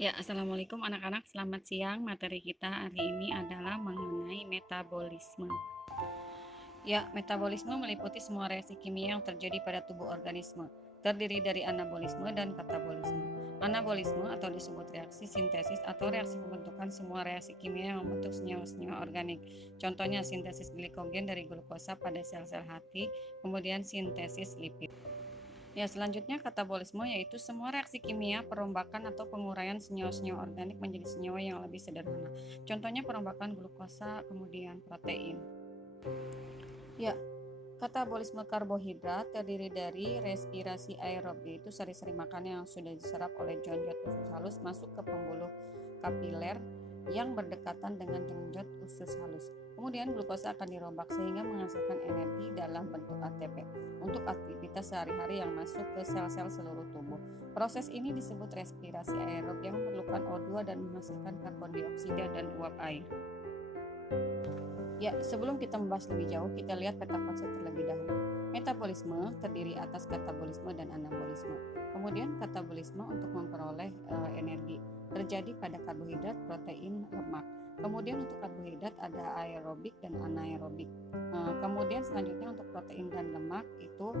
Ya, assalamualaikum anak-anak. Selamat siang. Materi kita hari ini adalah mengenai metabolisme. Ya, metabolisme meliputi semua reaksi kimia yang terjadi pada tubuh organisme, terdiri dari anabolisme dan katabolisme. Anabolisme atau disebut reaksi sintesis atau reaksi pembentukan semua reaksi kimia yang membentuk senyawa-senyawa organik. Contohnya sintesis glikogen dari glukosa pada sel-sel hati, kemudian sintesis lipid. Ya, selanjutnya katabolisme yaitu semua reaksi kimia, perombakan atau penguraian senyawa-senyawa organik menjadi senyawa yang lebih sederhana. Contohnya perombakan glukosa, kemudian protein. Ya, katabolisme karbohidrat terdiri dari respirasi aerob, yaitu seri-seri makanan yang sudah diserap oleh jonjot usus halus masuk ke pembuluh kapiler yang berdekatan dengan jonjot usus halus. Kemudian glukosa akan dirombak sehingga menghasilkan energi dalam bentuk ATP untuk aktivitas sehari-hari yang masuk ke sel-sel seluruh tubuh. Proses ini disebut respirasi aerob yang memerlukan O2 dan menghasilkan karbon dioksida dan uap air. Ya, sebelum kita membahas lebih jauh, kita lihat peta konsep terlebih dahulu. Metabolisme terdiri atas katabolisme dan anabolisme. Kemudian katabolisme untuk memperoleh energi terjadi pada karbohidrat, protein, lemak. Kemudian untuk karbohidrat ada aerobik dan anaerobik. Kemudian selanjutnya untuk protein dan lemak itu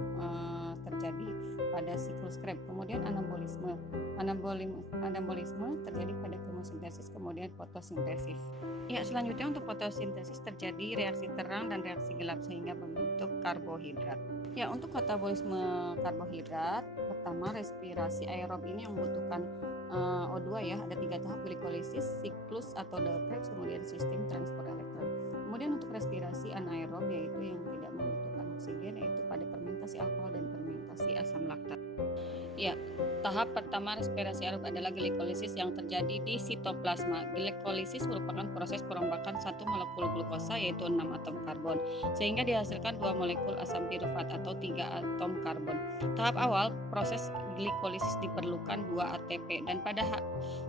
terjadi pada siklus Krebs. Kemudian anabolisme. Anabolisme terjadi pada kemosintesis, kemudian fotosintesis. Ya, selanjutnya untuk fotosintesis terjadi reaksi terang dan reaksi gelap sehingga membentuk karbohidrat. Ya, untuk katabolisme karbohidrat, pertama respirasi aerob ini yang membutuhkan O2 ya, ada 3 tahap: glikolisis, siklus atau Dahl Krebs, kemudian sistem transport elektron. Kemudian untuk respirasi anaerob yaitu yang tidak membutuhkan oksigen, yaitu pada fermentasi alkohol dan fermentasi asam laktat. Ya, tahap pertama respirasi aerob adalah glikolisis yang terjadi di sitoplasma. Glikolisis merupakan proses perombakan satu molekul glukosa yaitu 6 atom karbon sehingga dihasilkan 2 molekul asam pirufat atau 3 atom karbon. Tahap awal proses glikolisis diperlukan 2 ATP dan pada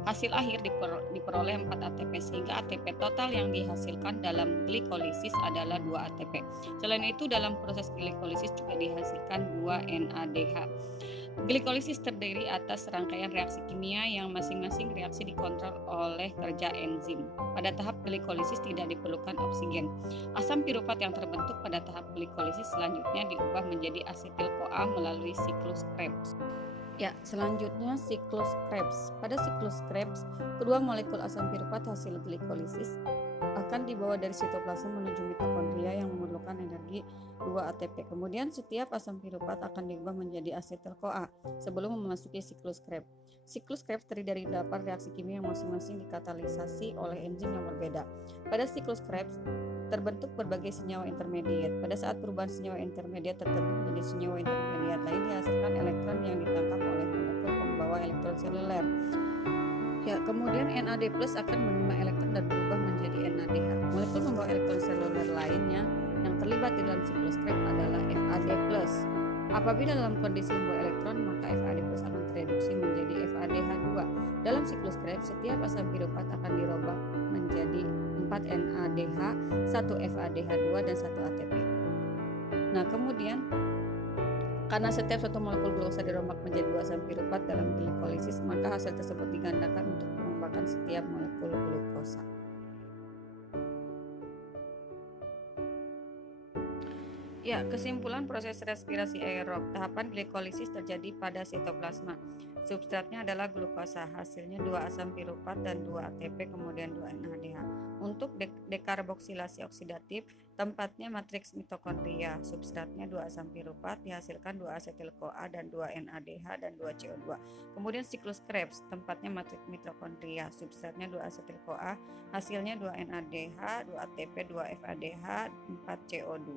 hasil akhir diperoleh 4 ATP sehingga ATP total yang dihasilkan dalam glikolisis adalah 2 ATP. Selain itu dalam proses glikolisis juga dihasilkan 2 NADH. Glikolisis terdiri atas rangkaian reaksi kimia yang masing-masing reaksi dikontrol oleh kerja enzim. Pada tahap glikolisis tidak diperlukan oksigen. Asam pirufat yang terbentuk pada tahap glikolisis selanjutnya diubah menjadi asetil-CoA melalui siklus Krebs. Ya, selanjutnya siklus Krebs. Pada siklus Krebs, kedua molekul asam pirufat hasil glikolisis akan dibawa dari sitoplasma menuju mitokondria yang memerlukan energi 2 ATP. Kemudian setiap asam pirufat akan diubah menjadi asetil-CoA sebelum memasuki siklus Krebs. Siklus Krebs terdiri dari 8 reaksi kimia yang masing-masing dikatalisasi oleh enzim yang berbeda. Pada siklus Krebs terbentuk berbagai senyawa intermediat. Pada saat perubahan senyawa intermediat tertentu menjadi senyawa intermediat lain dihasilkan elektron yang ditangkap oleh molekul pembawa elektron seluler. Ya, kemudian NAD+ akan menerima elektron dan berubah menjadi NADH. Molekul pembawa elektron seluler lainnya yang terlibat di dalam siklus Krebs adalah FAD+. Apabila dalam kondisi membawa elektron, maka FAD+ akan tereduksi menjadi FADH2. Dalam siklus Krebs, setiap asam pirufat akan dirubah menjadi 4 NADH, 1 FADH2 dan 1 ATP. Nah, kemudian karena setiap satu molekul glukosa dirombak menjadi 2 asam pirufat dalam glikolisis, maka hasil tersebut digandakan untuk perombakan setiap molekul glukosa. Ya, kesimpulan proses respirasi aerob. Tahapan glikolisis terjadi pada sitoplasma. Substratnya adalah glukosa, hasilnya 2 asam pirufat dan 2 ATP, kemudian 2 NADH. Untuk dekarboksilasi oksidatif, tempatnya matriks mitokondria. Substratnya 2 asam pirufat, dihasilkan 2 asetil-CoA dan 2 NADH dan 2 CO2. Kemudian siklus Krebs, tempatnya matriks mitokondria. Substratnya 2 asetil-CoA, hasilnya 2 NADH, 2 ATP, 2 FADH, 4 CO2.